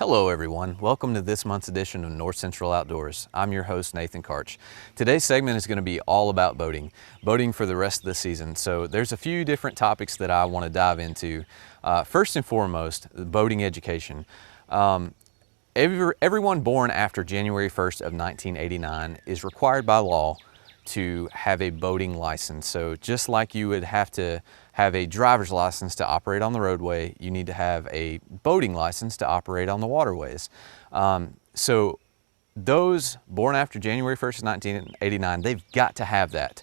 Hello everyone, welcome to this month's edition of North Central Outdoors. I'm your host Nathan Karch. Today's segment is going to be all about boating for the rest of the season. So there's a few different topics that I want to dive into. First and foremost, boating education. Everyone born after January 1st of 1989 is required by law to have a boating license. So just like you would have to have a driver's license to operate on the roadway, you need to have a boating license to operate on the waterways. So those born after January 1st of 1989, they've got to have that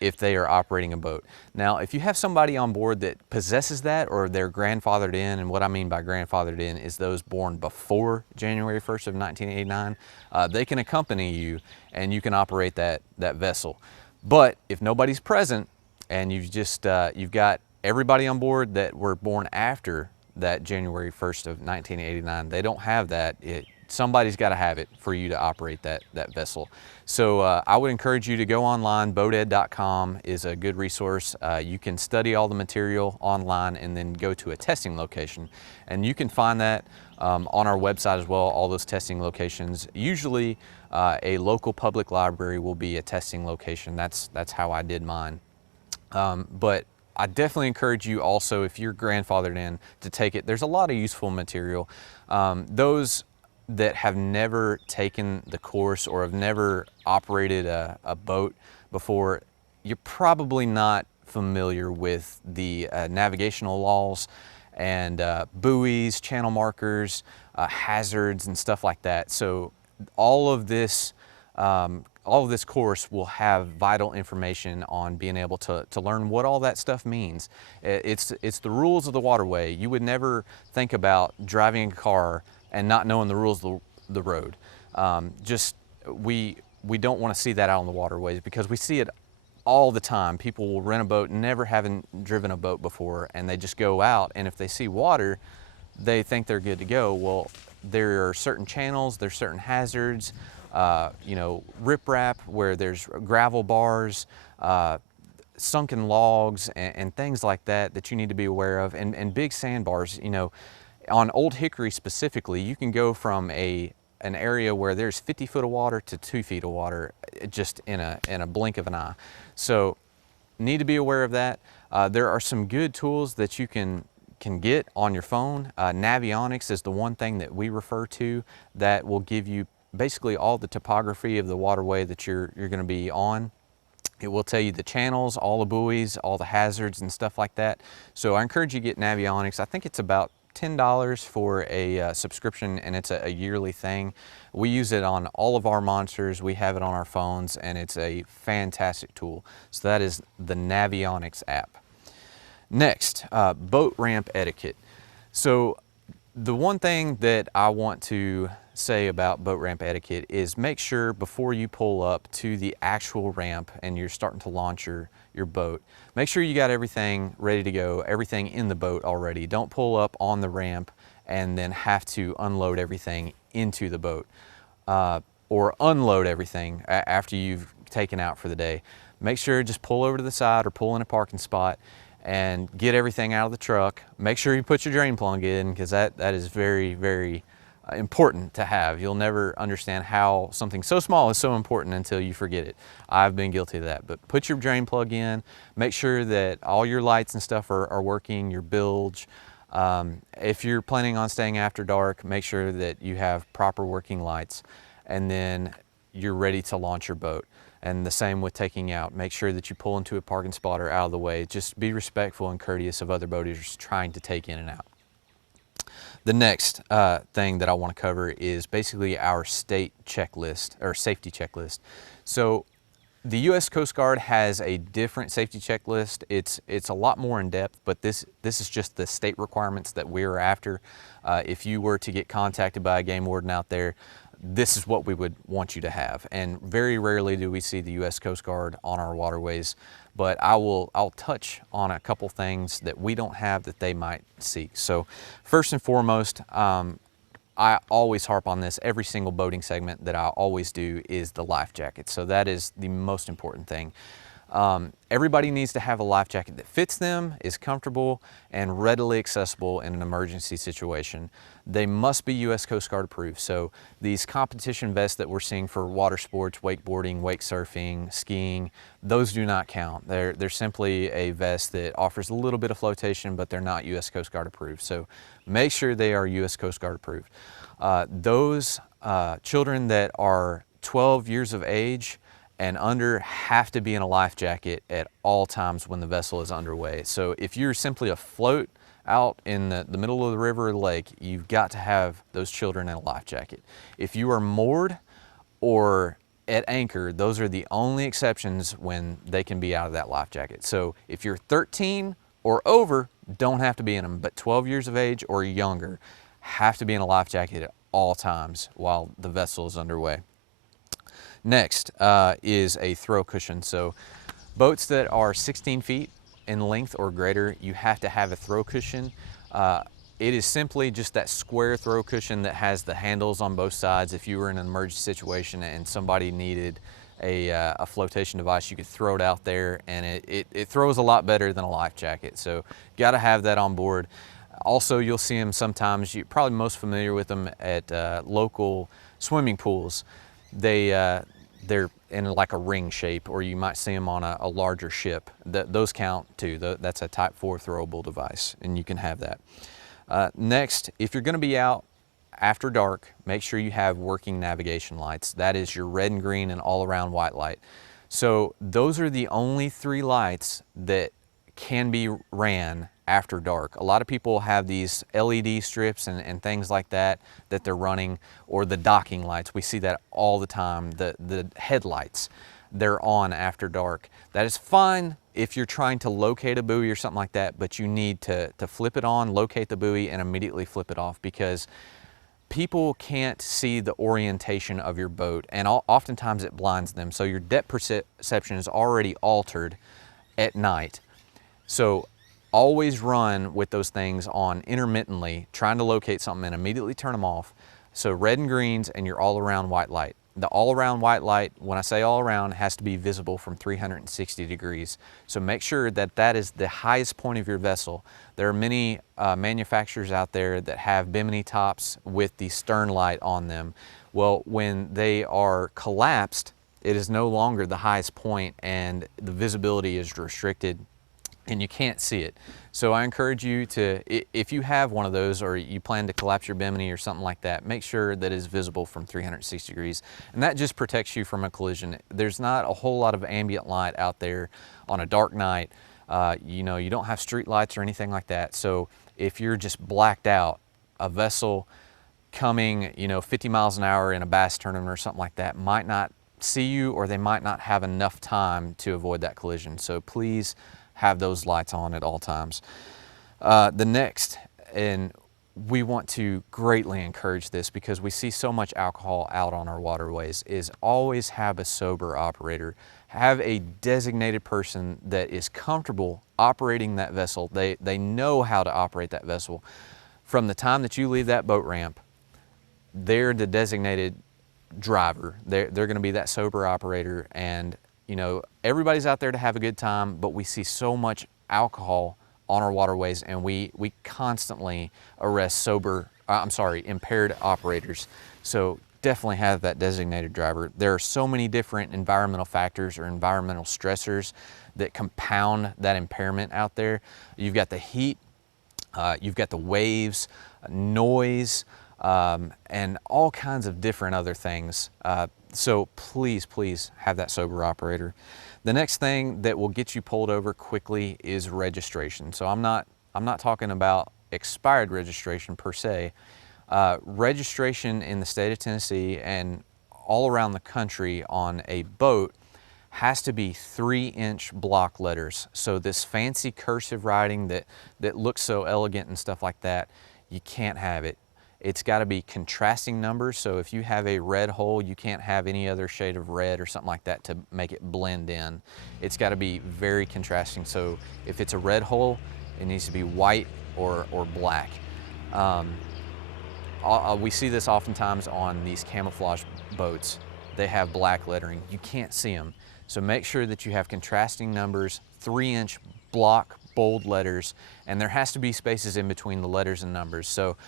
if they are operating a boat. Now, if you have somebody on board that possesses that, or they're grandfathered in, and what I mean by grandfathered in is those born before January 1st of 1989, they can accompany you and you can operate that vessel. But if nobody's present and you've got everybody on board that were born after that January 1st of 1989, they don't have that. Somebody's got to have it for you to operate that vessel. So I would encourage you to go online. Boated.com is a good resource. You can study all the material online and then go to a testing location. And you can find that on our website as well, all those testing locations. Usually a local public library will be a testing location. That's how I did mine. But I definitely encourage you also, if you're grandfathered in, to take it. There's a lot of useful material. Those that have never taken the course or have never operated a boat before, you're probably not familiar with the navigational laws and buoys, channel markers, hazards and stuff like that. So all of this course will have vital information on being able to learn what all that stuff means. It's the rules of the waterway. You would never think about driving a car and not knowing the rules of the road. We don't want to see that out on the waterways, because we see it all the time. People will rent a boat, never having driven a boat before, and they just go out, and if they see water, they think they're good to go. Well, there are certain channels, there's certain hazards, riprap where there's gravel bars, sunken logs and things like that you need to be aware of, and big sandbars. On Old Hickory specifically, you can go from an area where there's 50 foot of water to 2 feet of water just in a blink of an eye. So need to be aware of that. There are some good tools that you can get on your phone. Navionics is the one thing that we refer to that will give you basically all the topography of the waterway that you're going to be on. It will tell you the channels, all the buoys, all the hazards and stuff like that. So I encourage you to get Navionics. I think it's about $10 for a subscription, and it's a yearly thing. We use it on all of our monsters. We have it on our phones, and it's a fantastic tool. So that is the Navionics app. Next, boat ramp etiquette. So the one thing that I want to say about boat ramp etiquette is make sure before you pull up to the actual ramp and you're starting to launch your boat, make sure you got everything ready to go, everything in the boat already. Don't pull up on the ramp and then have to unload everything into the boat or unload everything after you've taken out for the day. Make sure just pull over to the side or pull in a parking spot and get everything out of the truck. Make sure you put your drain plug in, because that is very, very important to have. You'll never understand how something so small is so important until you forget it. I've been guilty of that. But put your drain plug in, make sure that all your lights and stuff are working, your bilge. If you're planning on staying after dark, make sure that you have proper working lights, and then you're ready to launch your boat. And the same with taking out. Make sure that you pull into a parking spot or out of the way. Just be respectful and courteous of other boaters trying to take in and out. The next thing that I want to cover is basically our state checklist, or safety checklist. So the U.S. Coast Guard has a different safety checklist. It's a lot more in depth, but this is just the state requirements that we're after. If you were to get contacted by a game warden out there, this is what we would want you to have. And very rarely do we see the U.S. Coast Guard on our waterways, but I'll touch on a couple things that we don't have that they might seek. So first and foremost, I always harp on this. Every single boating segment that I always do is the life jacket. So that is the most important thing. Everybody needs to have a life jacket that fits them, is comfortable, and readily accessible in an emergency situation. They must be U.S. Coast Guard approved. So these competition vests that we're seeing for water sports, wakeboarding, wake surfing, skiing, those do not count. They're simply a vest that offers a little bit of flotation, but they're not U.S. Coast Guard approved. So make sure they are U.S. Coast Guard approved. Those children that are 12 years of age and under have to be in a life jacket at all times when the vessel is underway. So if you're simply afloat out in the middle of the river or lake, you've got to have those children in a life jacket. If you are moored or at anchor, those are the only exceptions when they can be out of that life jacket. So if you're 13 or over, don't have to be in them, but 12 years of age or younger have to be in a life jacket at all times while the vessel is underway. Next is a throw cushion. So boats that are 16 feet in length or greater, you have to have a throw cushion. It is simply just that square throw cushion that has the handles on both sides. If you were in an emergency situation and somebody needed a flotation device, you could throw it out there, and it throws a lot better than a life jacket. So got to have that on board. Also, you'll see them sometimes, you're probably most familiar with them at local swimming pools. They're in like a ring shape, or you might see them on a larger ship. Those count too. That's a Type 4 throwable device, and you can have that. Next, if you're going to be out after dark, make sure you have working navigation lights. That is your red and green and all around white light. So those are the only 3 lights that can be ran after dark. A lot of people have these LED strips and things like that they're running, or the docking lights. We see that all the time. The headlights, they're on after dark. That is fine if you're trying to locate a buoy or something like that, but you need to flip it on, locate the buoy, and immediately flip it off, because people can't see the orientation of your boat, and oftentimes it blinds them. So your depth perception is already altered at night. So always run with those things on intermittently, trying to locate something, and immediately turn them off. So red and greens and your all-around white light. The all-around white light, when I say all-around, has to be visible from 360 degrees. So make sure that that is the highest point of your vessel. There are many manufacturers out there that have bimini tops with the stern light on them. Well, when they are collapsed, it is no longer the highest point, and the visibility is restricted, and you can't see it. So I encourage you to, if you have one of those, or you plan to collapse your bimini or something like that, make sure that it is visible from 360 degrees. And that just protects you from a collision. There's not a whole lot of ambient light out there on a dark night. You know, you don't have street lights or anything like that. So if you're just blacked out, a vessel coming, 50 miles an hour in a bass tournament or something like that might not see you, or they might not have enough time to avoid that collision. So please have those lights on at all times. The next, and we want to greatly encourage this because we see so much alcohol out on our waterways, is always have a sober operator. Have a designated person that is comfortable operating that vessel. They know how to operate that vessel. From the time that you leave that boat ramp, they're the designated driver. They're going to be that sober operator, and everybody's out there to have a good time, but we see so much alcohol on our waterways, and we constantly arrest impaired operators. So definitely have that designated driver. There are so many different environmental factors or environmental stressors that compound that impairment out there. You've got the heat, you've got the waves, noise, and all kinds of different other things. So please have that sober operator. The next thing that will get you pulled over quickly is registration. So I'm not talking about expired registration per se. Registration in the state of Tennessee and all around the country on a boat has to be 3-inch block letters. So this fancy cursive writing that looks so elegant and stuff like that, you can't have it. It's got to be contrasting numbers. So if you have a red hole, you can't have any other shade of red or something like that to make it blend in. It's got to be very contrasting. So if it's a red hole, it needs to be white or black. We see this oftentimes on these camouflage boats. They have black lettering. You can't see them. So make sure that you have contrasting numbers, 3-inch block bold letters, and there has to be spaces in between the letters and numbers. So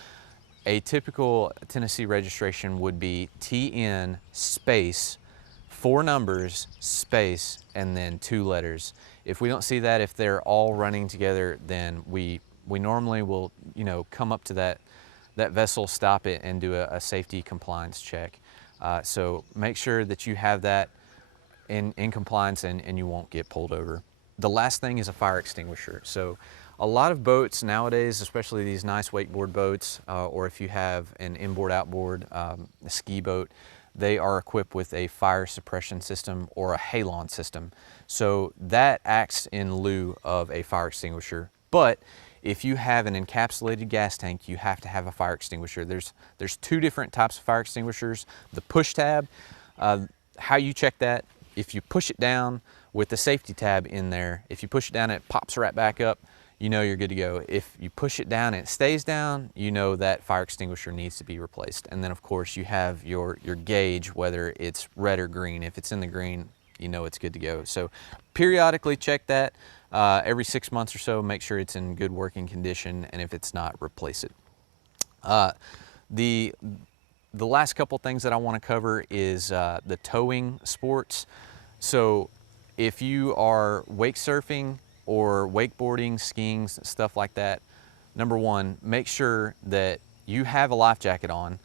a typical Tennessee registration would be TN space, 4 numbers, space, and then 2 letters. If we don't see that, if they're all running together, then we normally will, come up to that vessel, stop it, and do a safety compliance check. So make sure that you have that in compliance and you won't get pulled over. The last thing is a fire extinguisher. So a lot of boats nowadays, especially these nice wakeboard boats, or if you have an inboard outboard, a ski boat, they are equipped with a fire suppression system or a halon system. So that acts in lieu of a fire extinguisher. But if you have an encapsulated gas tank, you have to have a fire extinguisher. There's 2 different types of fire extinguishers. The push tab, how you check that, if you push it down with the safety tab in there, if you push it down, it pops right back up, you know you're good to go. If you push it down and it stays down, you know that fire extinguisher needs to be replaced. And then of course you have your gauge, whether it's red or green. If it's in the green, you know it's good to go. So periodically check that every 6 months or so, make sure it's in good working condition, and if it's not, replace it. The last couple things that I want to cover is the towing sports. So if you are wake surfing or wakeboarding, skiing, stuff like that, number one, make sure that you have a life jacket on,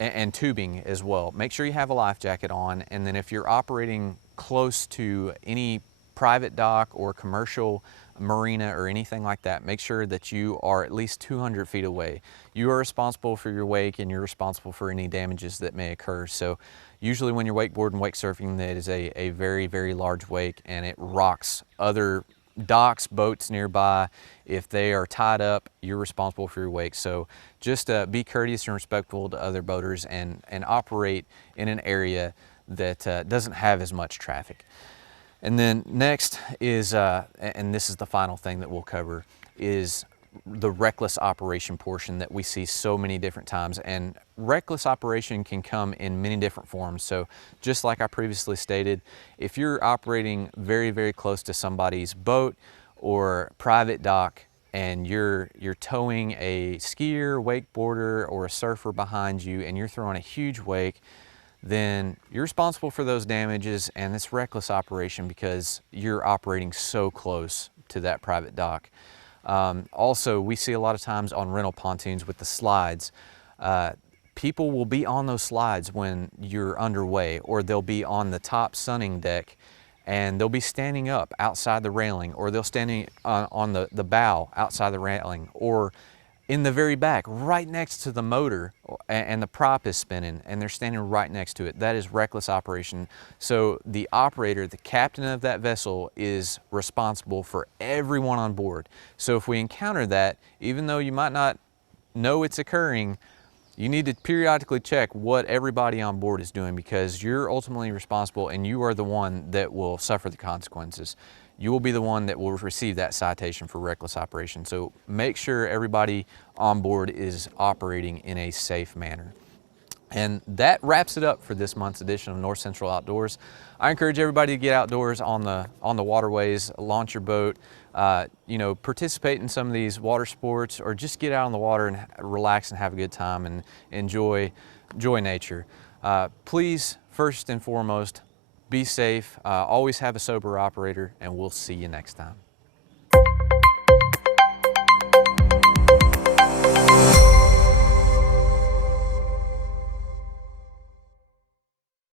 and tubing as well. Make sure you have a life jacket on, and then if you're operating close to any private dock or commercial marina or anything like that, make sure that you are at least 200 feet away. You are responsible for your wake, and you're responsible for any damages that may occur. So usually when you're wakeboarding, wake surfing, that is a very, very large wake, and it rocks other docks, boats nearby. If they are tied up, you're responsible for your wake. So just be courteous and respectful to other boaters, and operate in an area that doesn't have as much traffic. And then next is, and this is the final thing that we'll cover, is the reckless operation portion that we see so many different times. And reckless operation can come in many different forms. So just like I previously stated, if you're operating very, very close to somebody's boat or private dock, and you're towing a skier, wakeboarder, or a surfer behind you, and you're throwing a huge wake, then you're responsible for those damages, and it's reckless operation because you're operating so close to that private dock. Also, we see a lot of times on rental pontoons with the slides, people will be on those slides when you're underway, or they'll be on the top sunning deck, and they'll be standing up outside the railing, or they'll standing on the bow outside the railing, or in the very back, right next to the motor, and the prop is spinning, and they're standing right next to it. That is reckless operation. So the operator, the captain of that vessel, is responsible for everyone on board. So if we encounter that, even though you might not know it's occurring, you need to periodically check what everybody on board is doing, because you're ultimately responsible, and you are the one that will suffer the consequences. You will be the one that will receive that citation for reckless operation. So make sure everybody on board is operating in a safe manner. And that wraps it up for this month's edition of North Central Outdoors. I encourage everybody to get outdoors on the waterways, launch your boat, participate in some of these water sports, or just get out on the water and relax and have a good time and enjoy nature. Please, first and foremost, be safe, always have a sober operator, and we'll see you next time.